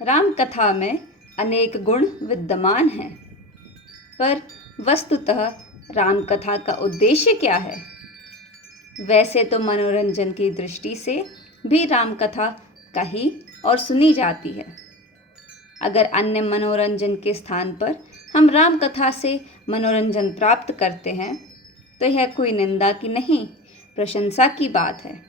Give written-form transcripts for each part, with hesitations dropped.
राम कथा में अनेक गुण विद्यमान हैं, पर वस्तुतः राम कथा का उद्देश्य क्या है? वैसे तो मनोरंजन की दृष्टि से भी राम कथा कही और सुनी जाती है। अगर अन्य मनोरंजन के स्थान पर हम राम कथा से मनोरंजन प्राप्त करते हैं तो यह कोई निंदा की नहीं, प्रशंसा की बात है।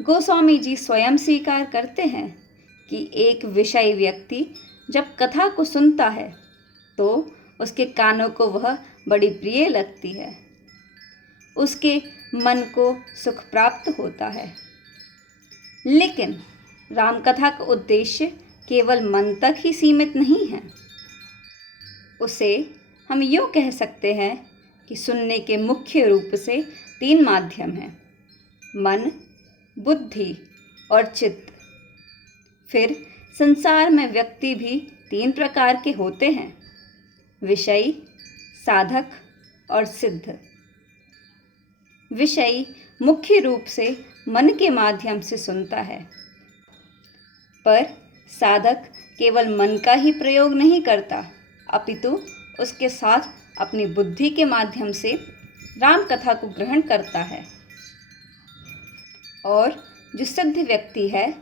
गोस्वामी जी स्वयं स्वीकार करते हैं कि एक विषयी व्यक्ति जब कथा को सुनता है तो उसके कानों को वह बड़ी प्रिय लगती है, उसके मन को सुख प्राप्त होता है। लेकिन रामकथा का उद्देश्य केवल मन तक ही सीमित नहीं है। उसे हम यूँ कह सकते हैं कि सुनने के मुख्य रूप से 3 माध्यम हैं: मन, बुद्धि और चित्त। फिर संसार में व्यक्ति भी 3 प्रकार के होते हैं: विषयी, साधक और सिद्ध। विषयी मुख्य रूप से मन के माध्यम से सुनता है, पर साधक केवल मन का ही प्रयोग नहीं करता, अपितु उसके साथ अपनी बुद्धि के माध्यम से राम कथा को ग्रहण करता है। और जो सिद्ध व्यक्ति है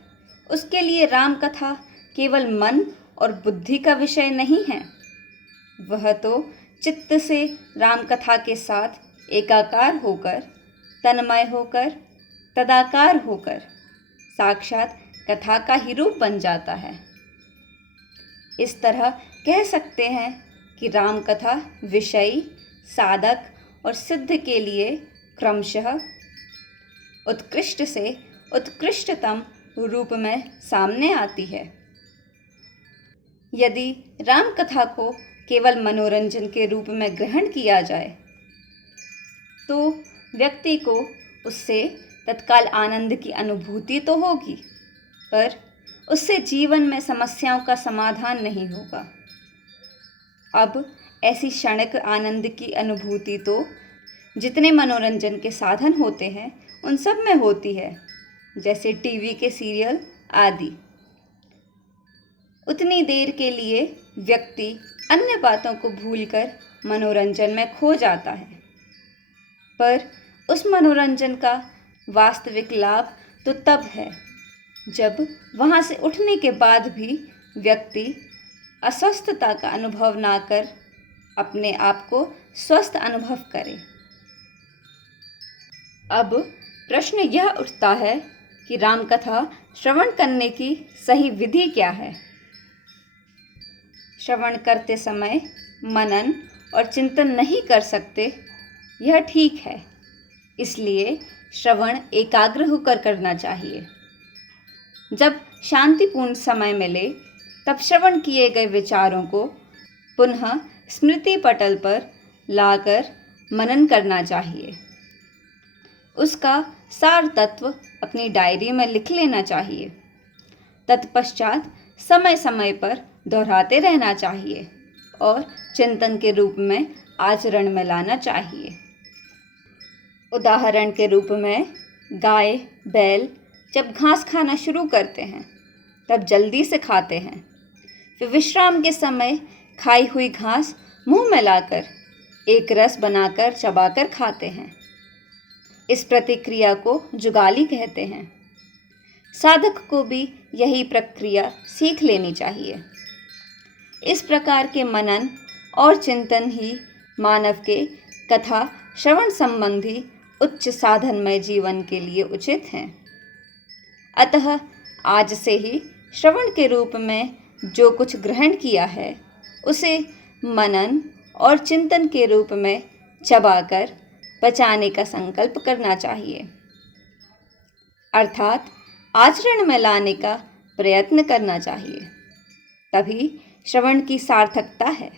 उसके लिए राम कथा केवल मन और बुद्धि का विषय नहीं है, वह तो चित्त से राम कथा के साथ एकाकार होकर, तन्मय होकर, तदाकार होकर साक्षात कथा का ही रूप बन जाता है। इस तरह कह सकते हैं कि राम कथा विषयी, साधक और सिद्ध के लिए क्रमशः उत्कृष्ट से उत्कृष्टतम रूप में सामने आती है। यदि राम कथा को केवल मनोरंजन के रूप में ग्रहण किया जाए तो व्यक्ति को उससे तत्काल आनंद की अनुभूति तो होगी, पर उससे जीवन में समस्याओं का समाधान नहीं होगा। अब ऐसी क्षणिक आनंद की अनुभूति तो जितने मनोरंजन के साधन होते हैं उन सब में होती है, जैसे टीवी के सीरियल आदि। उतनी देर के लिए व्यक्ति अन्य बातों को भूलकर मनोरंजन में खो जाता है, पर उस मनोरंजन का वास्तविक लाभ तो तब है जब वहाँ से उठने के बाद भी व्यक्ति अस्वस्थता का अनुभव ना कर अपने आप को स्वस्थ अनुभव करे। अब प्रश्न यह उठता है कि राम कथा श्रवण करने की सही विधि क्या है? श्रवण करते समय मनन और चिंतन नहीं कर सकते, यह ठीक है। इसलिए श्रवण एकाग्र होकर करना चाहिए। जब शांतिपूर्ण समय मिले तब श्रवण किए गए विचारों को पुनः स्मृति पटल पर लाकर मनन करना चाहिए। उसका सार तत्व अपनी डायरी में लिख लेना चाहिए। तत्पश्चात समय समय पर दोहराते रहना चाहिए और चिंतन के रूप में आचरण में लाना चाहिए। उदाहरण के रूप में गाय, बैल जब घास खाना शुरू करते हैं तब जल्दी से खाते हैं, फिर विश्राम के समय खाई हुई घास मुंह में लाकर एक रस बनाकर चबाकर खाते हैं। इस प्रतिक्रिया को जुगाली कहते हैं। साधक को भी यही प्रक्रिया सीख लेनी चाहिए। इस प्रकार के मनन और चिंतन ही मानव के कथा श्रवण संबंधी उच्च साधनमय जीवन के लिए उचित हैं। अतः आज से ही श्रवण के रूप में जो कुछ ग्रहण किया है उसे मनन और चिंतन के रूप में चबाकर पचाने का संकल्प करना चाहिए, अर्थात आचरण में लाने का प्रयत्न करना चाहिए। तभी श्रवण की सार्थकता है।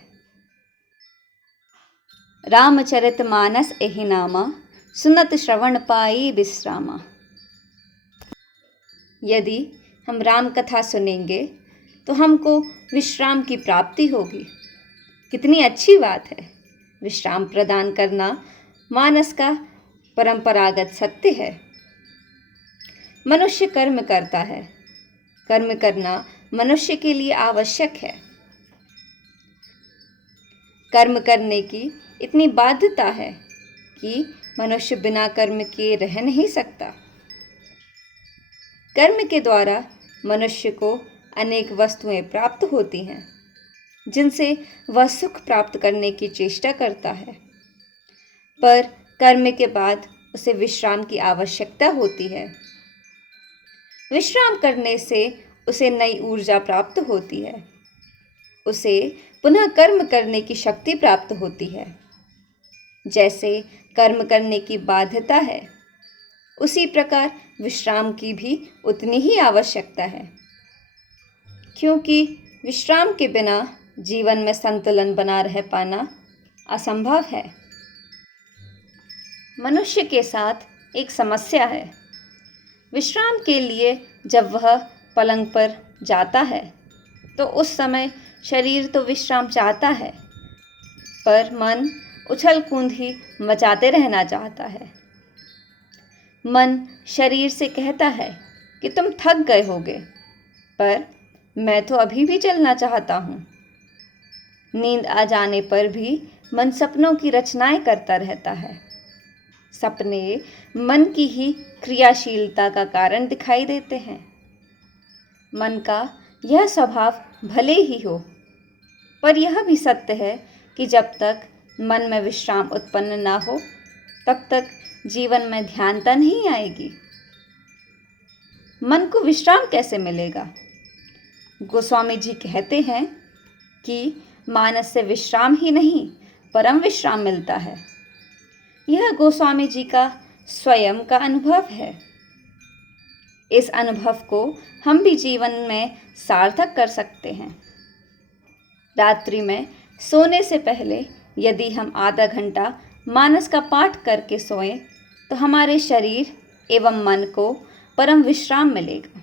रामचरितमानस एहि नामा, सुनत श्रवण पाई विश्रामा। यदि हम राम कथा सुनेंगे तो हमको विश्राम की प्राप्ति होगी। कितनी अच्छी बात है! विश्राम प्रदान करना मानस का परंपरागत सत्य है। मनुष्य कर्म करता है, कर्म करना मनुष्य के लिए आवश्यक है। कर्म करने की इतनी बाध्यता है कि मनुष्य बिना कर्म किए रह नहीं सकता। कर्म के द्वारा मनुष्य को अनेक वस्तुएं प्राप्त होती हैं, जिनसे वह सुख प्राप्त करने की चेष्टा करता है, पर कर्म के बाद उसे विश्राम की आवश्यकता होती है। विश्राम करने से उसे नई ऊर्जा प्राप्त होती है, उसे पुनः कर्म करने की शक्ति प्राप्त होती है। जैसे कर्म करने की बाध्यता है, उसी प्रकार विश्राम की भी उतनी ही आवश्यकता है, क्योंकि विश्राम के बिना जीवन में संतुलन बना रह पाना असंभव है। मनुष्य के साथ एक समस्या है। विश्राम के लिए जब वह पलंग पर जाता है तो उस समय शरीर तो विश्राम चाहता है, पर मन उछल कूद ही मचाते रहना चाहता है। मन शरीर से कहता है कि तुम थक गए होगे, पर मैं तो अभी भी चलना चाहता हूँ। नींद आ जाने पर भी मन सपनों की रचनाएं करता रहता है। सपने मन की ही क्रियाशीलता का कारण दिखाई देते हैं। मन का यह स्वभाव भले ही हो, पर यह भी सत्य है कि जब तक मन में विश्राम उत्पन्न ना हो, तब तक जीवन में ध्यानता नहीं आएगी। मन को विश्राम कैसे मिलेगा? गोस्वामी जी कहते हैं कि मानस से विश्राम ही नहीं, परम विश्राम मिलता है। यह गोस्वामी जी का स्वयं का अनुभव है। इस अनुभव को हम भी जीवन में सार्थक कर सकते हैं। रात्रि में सोने से पहले यदि हम आधा घंटा मानस का पाठ करके सोएं, तो हमारे शरीर एवं मन को परम विश्राम मिलेगा।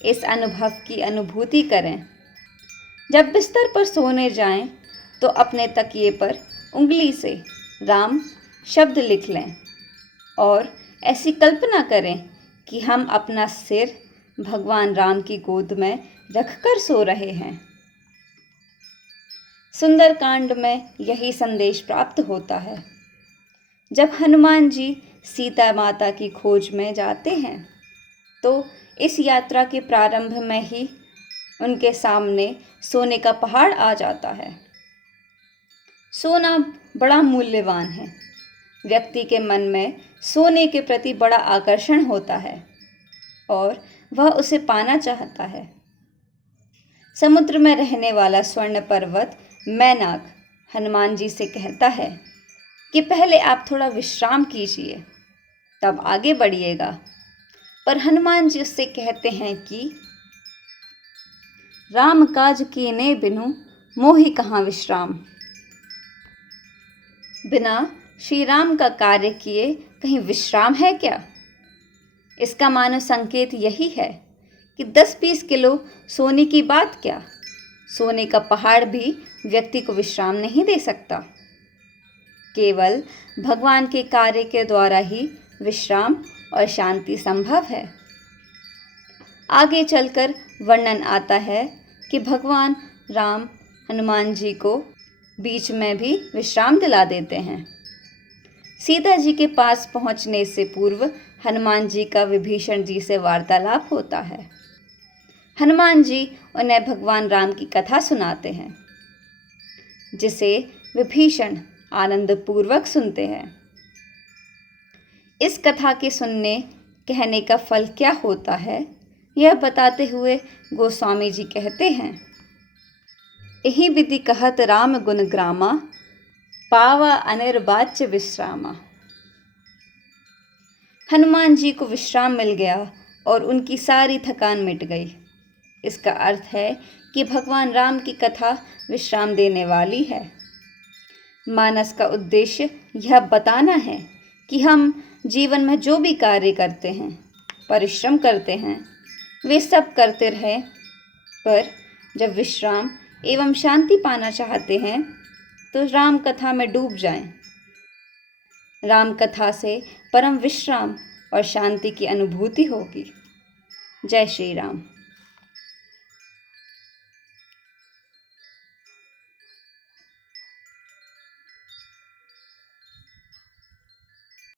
इस अनुभव की अनुभूति करें। जब बिस्तर पर सोने जाएं, तो अपने तकिए पर उंगली से राम शब्द लिख लें और ऐसी कल्पना करें कि हम अपना सिर भगवान राम की गोद में रखकर सो रहे हैं। सुंदरकांड में यही संदेश प्राप्त होता है। जब हनुमान जी सीता माता की खोज में जाते हैं, तो इस यात्रा के प्रारंभ में ही उनके सामने सोने का पहाड़ आ जाता है। सोना बड़ा मूल्यवान है। व्यक्ति के मन में सोने के प्रति बड़ा आकर्षण होता है और वह उसे पाना चाहता है। समुद्र में रहने वाला स्वर्ण पर्वत मैनाक हनुमान जी से कहता है कि पहले आप थोड़ा विश्राम कीजिए, तब आगे बढ़िएगा। पर हनुमान जी उससे कहते हैं कि राम काज कीने बिनु मोहि कहाँ विश्राम। बिना श्री राम का कार्य किए कहीं विश्राम है क्या? इसका मानो संकेत यही है कि 10-20 किलो सोने की बात क्या, सोने का पहाड़ भी व्यक्ति को विश्राम नहीं दे सकता। केवल भगवान के कार्य के द्वारा ही विश्राम और शांति संभव है। आगे चलकर वर्णन आता है कि भगवान राम हनुमान जी को बीच में भी विश्राम दिला देते हैं। सीता जी के पास पहुंचने से पूर्व हनुमान जी का विभीषण जी से वार्तालाप होता है। हनुमान जी उन्हें भगवान राम की कथा सुनाते हैं, जिसे विभीषण आनंदपूर्वक सुनते हैं। इस कथा के सुनने कहने का फल क्या होता है, यह बताते हुए गोस्वामी जी कहते हैं, यही विधि कहत राम गुण ग्रामा, पावा अनिर्वाच्य विश्रामा। हनुमान जी को विश्राम मिल गया और उनकी सारी थकान मिट गई। इसका अर्थ है कि भगवान राम की कथा विश्राम देने वाली है। मानस का उद्देश्य यह बताना है कि हम जीवन में जो भी कार्य करते हैं, परिश्रम करते हैं, वे सब करते रहें, पर जब विश्राम एवं शांति पाना चाहते हैं तो राम कथा में डूब जाएं। राम कथा से परम विश्राम और शांति की अनुभूति होगी। जय श्री राम।